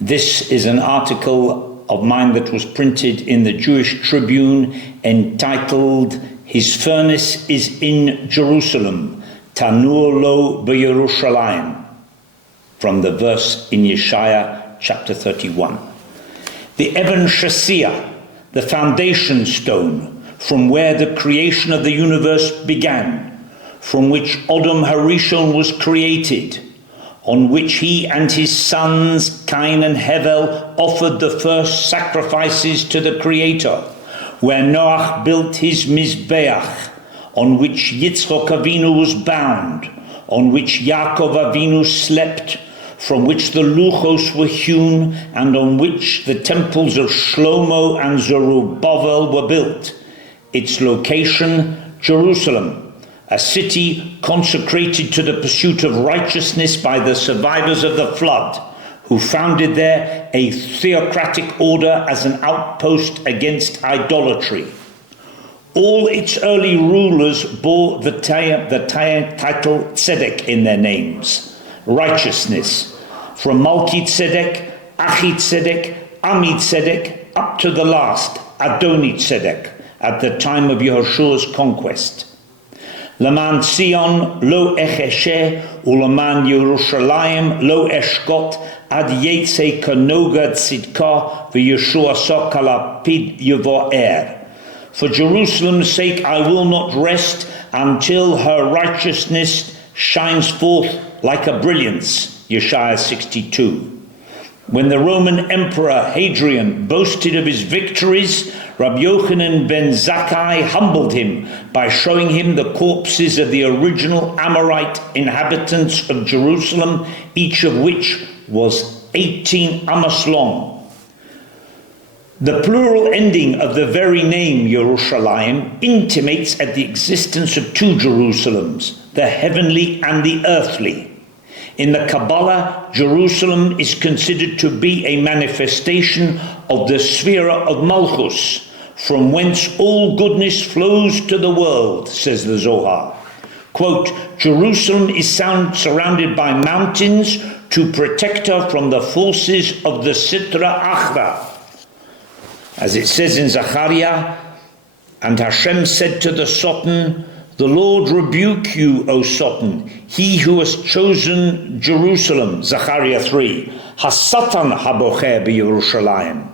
This is an article of mine that was printed in the Jewish Tribune entitled, "His furnace is in Jerusalem, Tanur lo b'Yerushalayim," from the verse in Yeshaya chapter 31. The Eben Shasiyah, the foundation stone, from where the creation of the universe began, from which Adam Harishon was created, on which he and his sons Cain and Hevel offered the first sacrifices to the Creator, where Noach built his Mizbeach, on which Yitzchok Avinu was bound, on which Yaakov Avinu slept, from which the Luchos were hewn, and on which the temples of Shlomo and Zerubbabel were built. Its location, Jerusalem, a city consecrated to the pursuit of righteousness by the survivors of the flood, who founded there a theocratic order as an outpost against idolatry. All its early rulers bore the title Tzedek in their names, righteousness, from Malki Tzedek, Achi Tzedek, Ami Tzedek, up to the last, Adoni Tzedek, at the time of Yehoshua's conquest. Laman Sion lo echeshe, ulaman Yerushalayim lo eshkot, ad yetze kanoga tzidka v'Yeshua sokalapid yevo'er. For Jerusalem's sake I will not rest until her righteousness shines forth like a brilliance. Yeshaya 62. When the Roman Emperor Hadrian boasted of his victories, Rabbi Yochanan ben Zakkai humbled him by showing him the corpses of the original Amorite inhabitants of Jerusalem, each of which was 18 amos long. The plural ending of the very name Yerushalayim intimates at the existence of two Jerusalems, the heavenly and the earthly. In the Kabbalah, Jerusalem is considered to be a manifestation of the Sphira of Malchus, from whence all goodness flows to the world, says the Zohar. Quote, Jerusalem is surrounded by mountains to protect her from the forces of the Sitra Achra. As it says in Zechariah, and Hashem said to the Satan, "The Lord rebuke you, O Satan, he who has chosen Jerusalem," Zechariah 3, Hasatan habocher b'Yerushalayim.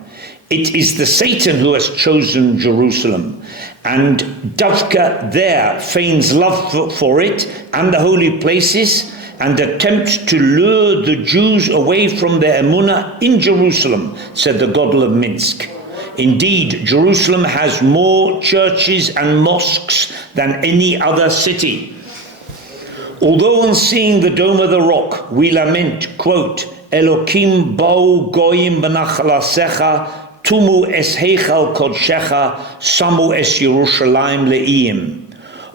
It is the Satan who has chosen Jerusalem, and Davka there feigns love for it and the holy places, and attempts to lure the Jews away from their emunah in Jerusalem, said the Godel of Minsk. Indeed, Jerusalem has more churches and mosques than any other city. Although on seeing the Dome of the Rock, we lament, quote, Elokim ba'u goyim b'nachalasecha, tumu es heichal kodshecha, samu es Yerushalayim le'iyim.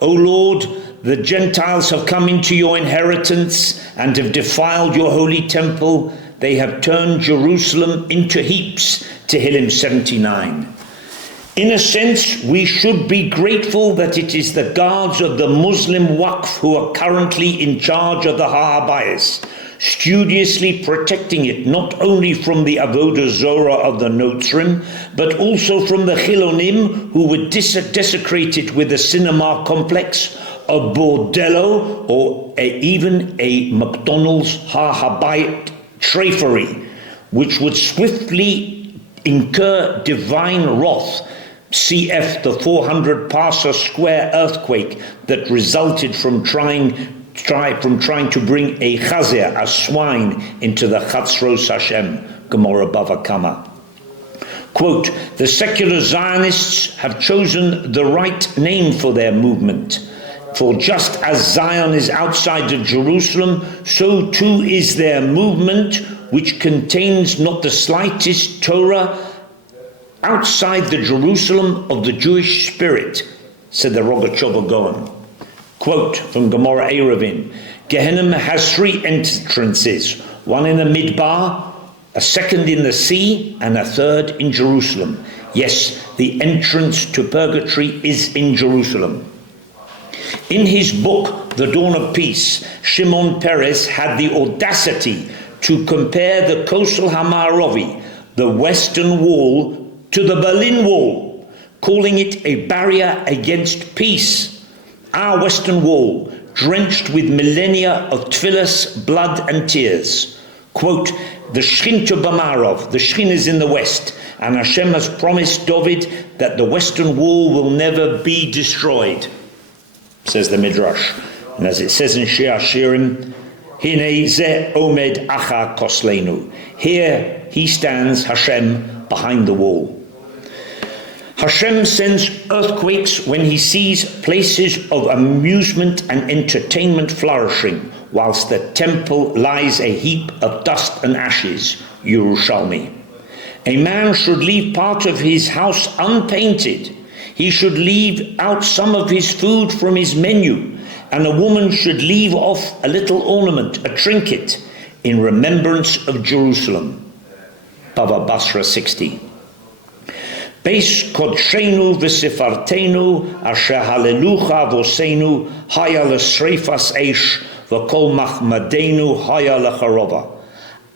O Lord, the Gentiles have come into your inheritance and have defiled your holy temple. They have turned Jerusalem into heaps. Tehillim 79. In a sense, we should be grateful that it is the guards of the Muslim Waqf who are currently in charge of the Har HaBayis, studiously protecting it not only from the Avodah Zorah of the Notzrim, but also from the Chilonim who would desecrate it with a cinema complex, a bordello, or even a McDonald's Har HaBayit trafery, which would swiftly incur divine wrath. CF the 400 parsa square earthquake that resulted from trying to bring a chazer, a swine, into the Chatzros Hashem, Gemara Bava Kama. Quote, the secular Zionists have chosen the right name for their movement. For just as Zion is outside of Jerusalem, so too is their movement, which contains not the slightest Torah outside the Jerusalem of the Jewish spirit, said the Rogatchover Gaon. Quote from Gemara Eruvin, Gehenna has 3 entrances, one in the Midbar, a second in the sea, and a third in Jerusalem. Yes, the entrance to purgatory is in Jerusalem. In his book, The Dawn of Peace, Shimon Peres had the audacity to compare the Kosel Hamarovi, the Western Wall, to the Berlin Wall, calling it a barrier against peace. Our Western Wall, drenched with millennia of tefillas, blood and tears. Quote, the Shechin to Bamarov, the Shechin is in the west, and Hashem has promised David that the Western Wall will never be destroyed, says the Midrash. And as it says in Shir Hashirim, Hine ze omed acha koslenu. Here he stands, Hashem, behind the wall. Hashem sends earthquakes when he sees places of amusement and entertainment flourishing, whilst the temple lies a heap of dust and ashes, Yerushalmi. A man should leave part of his house unpainted. He should leave out some of his food from his menu, and a woman should leave off a little ornament, a trinket, in remembrance of Jerusalem. Bava Basra 60. Beis kodshenu v'sifartenu asher halelucha vosenu haya l'sreifas eish v'kol machmadenu haya l'charova.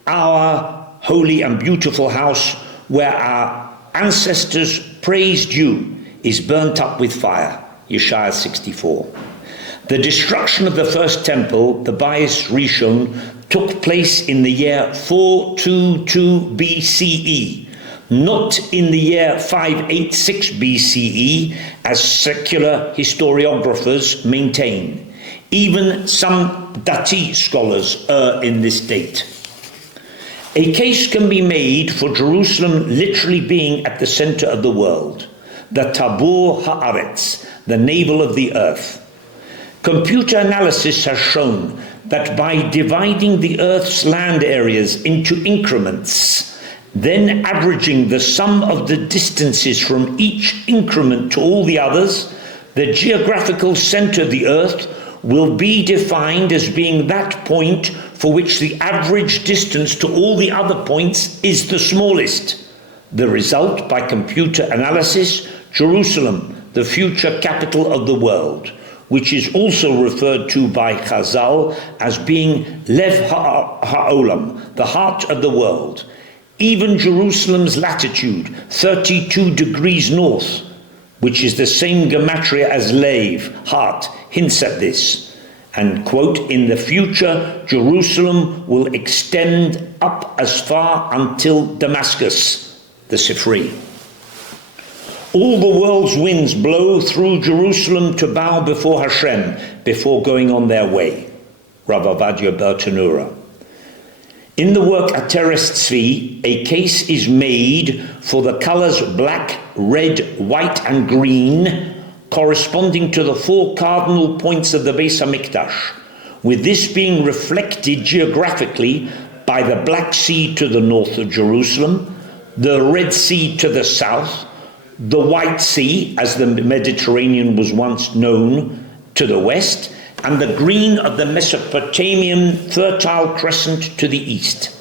Our holy and beautiful house, where our ancestors praised you, is burnt up with fire. Yeshaya 64. The destruction of the first temple, the Bayis Rishon, took place in the year 422 BCE, not in the year 586 BCE, as secular historiographers maintain. Even some Dati scholars err in this date. A case can be made for Jerusalem literally being at the center of the world, the Tabur Haaretz, the navel of the earth. Computer analysis has shown that by dividing the Earth's land areas into increments, then averaging the sum of the distances from each increment to all the others, the geographical center of the Earth will be defined as being that point for which the average distance to all the other points is the smallest. The result, by computer analysis, Jerusalem, the future capital of the world, which is also referred to by Chazal as being Lev Ha'olam, the heart of the world. Even Jerusalem's latitude, 32 degrees north, which is the same gematria as Lev, heart, hints at this. And, quote, in the future, Jerusalem will extend up as far until Damascus, the Sifri. All the world's winds blow through Jerusalem to bow before Hashem before going on their way. Rav Avadia Bertanura. In the work Ateres Tzvi, a case is made for the colors black, red, white and green, corresponding to the four cardinal points of the Beis HaMikdash, with this being reflected geographically by the Black Sea to the north of Jerusalem, the Red Sea to the south, the White Sea, as the Mediterranean was once known, to the west, and the green of the Mesopotamian Fertile Crescent to the east.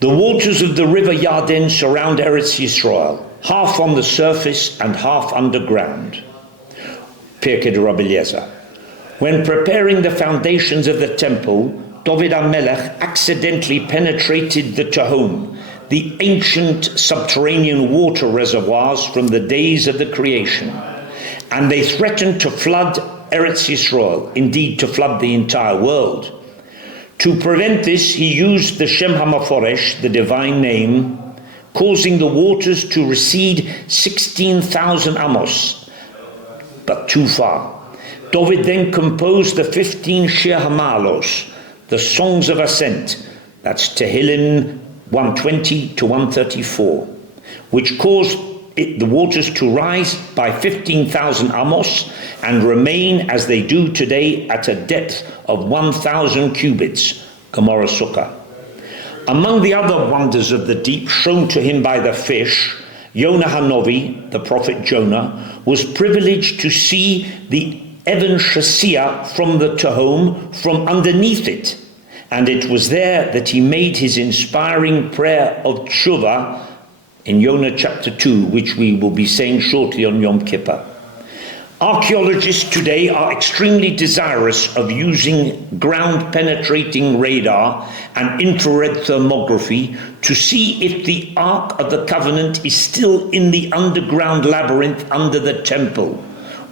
The waters of the river Yarden surround Eretz Yisrael, half on the surface and half underground. Pirkei de Rabbi Eliezer. When preparing the foundations of the temple, David HaMelech accidentally penetrated the Tehom, the ancient subterranean water reservoirs from the days of the creation, and they threatened to flood Eretz Yisrael, indeed to flood the entire world. To prevent this, he used the Shem HaMaforesh, the divine name, causing the waters to recede 16,000 amos, but too far. David then composed the 15 Shir HaMa'alos, the songs of ascent, that's Tehillim 120 to 134, which caused the waters to rise by 15,000 amos and remain as they do today at a depth of 1,000 cubits, Gemara Sukkah. Among the other wonders of the deep shown to him by the fish, Yonah Hanovi, the prophet Jonah, was privileged to see the Even Shasiah from the Tehom from underneath it. And it was there that he made his inspiring prayer of Tshuva in Yonah chapter 2, which we will be saying shortly on Yom Kippur. Archaeologists today are extremely desirous of using ground-penetrating radar and infrared thermography to see if the Ark of the Covenant is still in the underground labyrinth under the temple,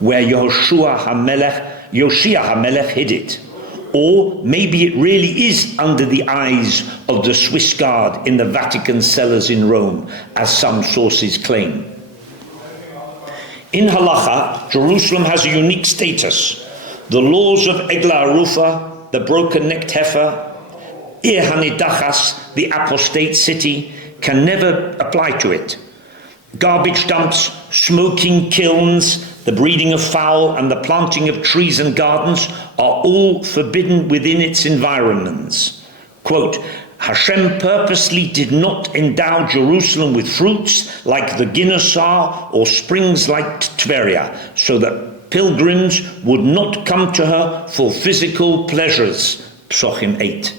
where Yoshia HaMelech hid it. Or maybe it really is under the eyes of the Swiss Guard in the Vatican cellars in Rome, as some sources claim. In Halacha, Jerusalem has a unique status. The laws of Egla Arufa, the broken-necked heifer, Ir Hanidachas, the apostate city, can never apply to it. Garbage dumps, smoking kilns, the breeding of fowl, and the planting of trees and gardens are all forbidden within its environments. Quote, Hashem purposely did not endow Jerusalem with fruits like the Ginosar or springs like Tveria, so that pilgrims would not come to her for physical pleasures. Psochim 8.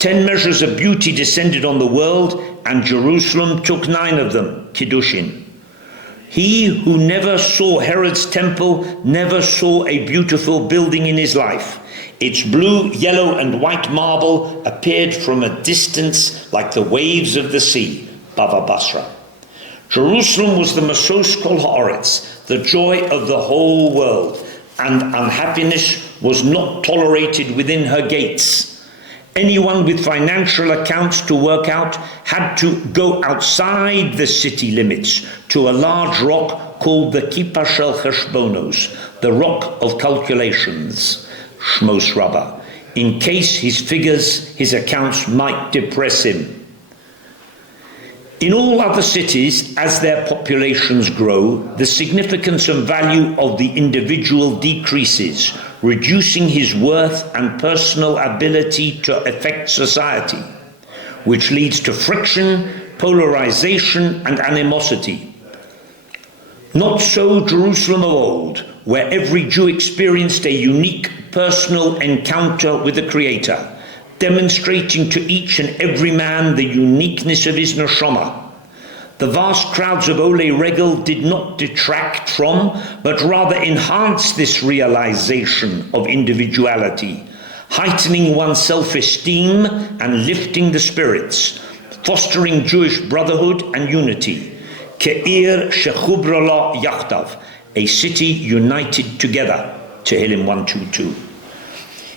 10 measures of beauty descended on the world, and Jerusalem took 9 of them, Kiddushin. He who never saw Herod's temple never saw a beautiful building in his life. Its blue, yellow, and white marble appeared from a distance like the waves of the sea, Bava Basra. Jerusalem was the Masos Kol Haaretz, the joy of the whole world, and unhappiness was not tolerated within her gates. Anyone with financial accounts to work out had to go outside the city limits to a large rock called the Kippa Shel Cheshbonos, the rock of calculations, Shmos Rabbah, in case his accounts might depress him. In all other cities, as their populations grow, the significance and value of the individual decreases, reducing his worth and personal ability to affect society, which leads to friction, polarization, and animosity. Not so Jerusalem of old, where every Jew experienced a unique personal encounter with the Creator, demonstrating to each and every man the uniqueness of his neshama. The vast crowds of Olei Regel did not detract from, but rather enhance this realization of individuality, heightening one's self-esteem and lifting the spirits, fostering Jewish brotherhood and unity. Ke'ir shechubra la yachtav, a city united together, Tehillim 122.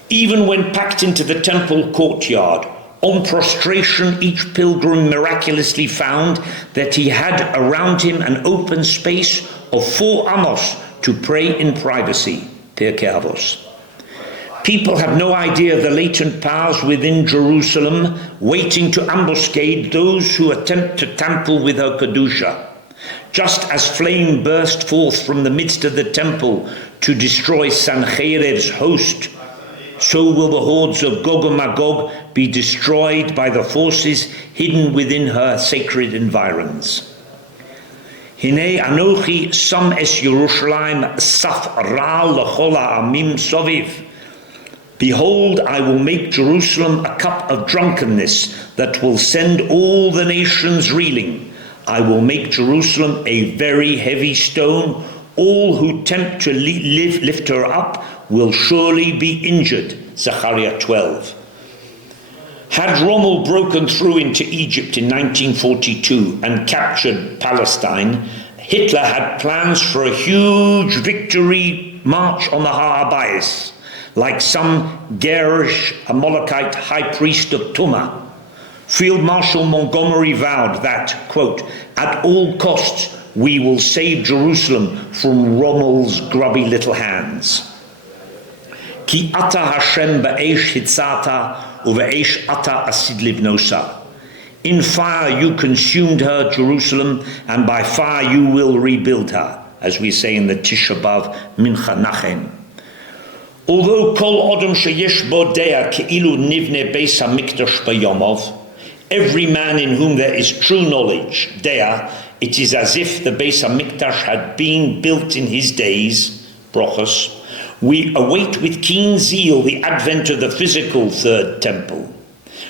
Even when packed into the temple courtyard, on prostration each pilgrim miraculously found that he had around him an open space of 4 amos to pray in privacy, Pirkei Avos. People have no idea of the latent powers within Jerusalem waiting to ambuscade those who attempt to tamper with her Kedusha. Just as flame burst forth from the midst of the temple to destroy Sancherev's host, so will the hordes of Gog and Magog be destroyed by the forces hidden within her sacred environs. Hinei anochi sam es Yerushalayim saf ra l'chol ha'amim soviv. Behold, I will make Jerusalem a cup of drunkenness that will send all the nations reeling. I will make Jerusalem a very heavy stone. All who tempt to lift her up will surely be injured. Zechariah 12. Had Rommel broken through into Egypt in 1942 and captured Palestine, Hitler had plans for a huge victory march on the Har HaBayis, like some garish Amalekite high priest of Tumah. Field Marshal Montgomery vowed that, quote, at all costs we will save Jerusalem from Rommel's grubby little hands. Ki ata Hashem ba'esh hitzata uve'esh ata asid livnosa. In fire you consumed her, Jerusalem, and by fire you will rebuild her, as we say in the Tisha B'Av Mincha Nachem. Although kol odom sheyesh bo dea ke'ilu nivne beis hamikdash b'yomov, every man in whom there is true knowledge, dea, it is as if the Beis HaMikdash had been built in his days, brachos. We await with keen zeal the advent of the physical third temple.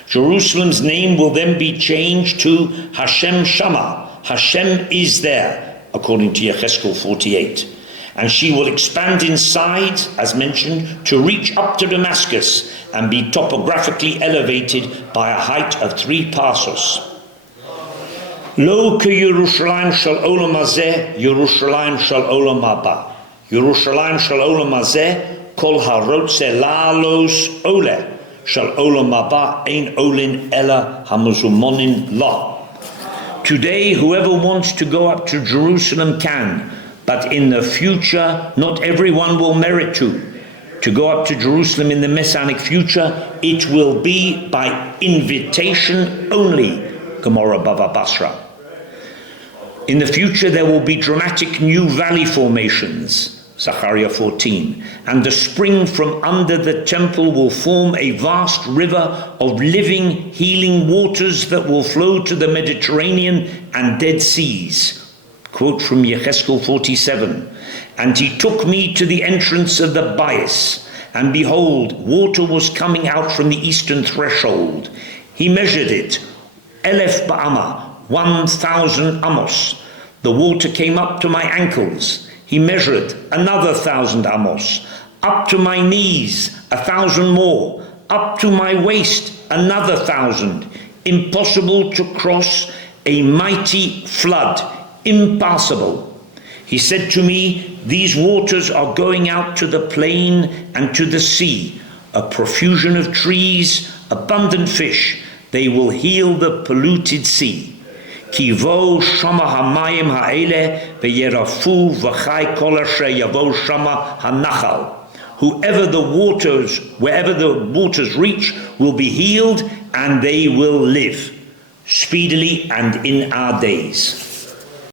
Jerusalem's name will then be changed to Hashem Shama. Hashem is there, according to Yechezkel 48. And she will expand in size, as mentioned, to reach up to Damascus and be topographically elevated by a height of 3 pasos. Lo ke Yerushalayim shel olam hazeh, Yerushalayim shel olam haba. Yerushalayim shel olam hazeh, kol harotze la'alos oleh, shel olam haba ein olin ela hamuzumonin la. Today, whoever wants to go up to Jerusalem can, but in the future, not everyone will merit to go up to Jerusalem in the Messianic future. It will be by invitation only, Gemara Bava Basra. In the future, there will be dramatic new valley formations, Zechariah 14, and the spring from under the temple will form a vast river of living, healing waters that will flow to the Mediterranean and Dead Seas. Quote from Yecheskel 47. And he took me to the entrance of the Bais, and behold, water was coming out from the eastern threshold. He measured it, 1000 ba'ama, 1,000 amos. The water came up to my ankles. He measured another 1,000 amos, up to my knees, 1,000 more, up to my waist, another 1,000. Impossible to cross, a mighty flood, impassable. He said to me, these waters are going out to the plain and to the sea, a profusion of trees, abundant fish. They will heal the polluted sea. Kivo shama hamayim ha'ele v'yerafu v'chai kol asher yavo shama hanachal. Wherever the waters reach, will be healed, and they will live speedily and in our days.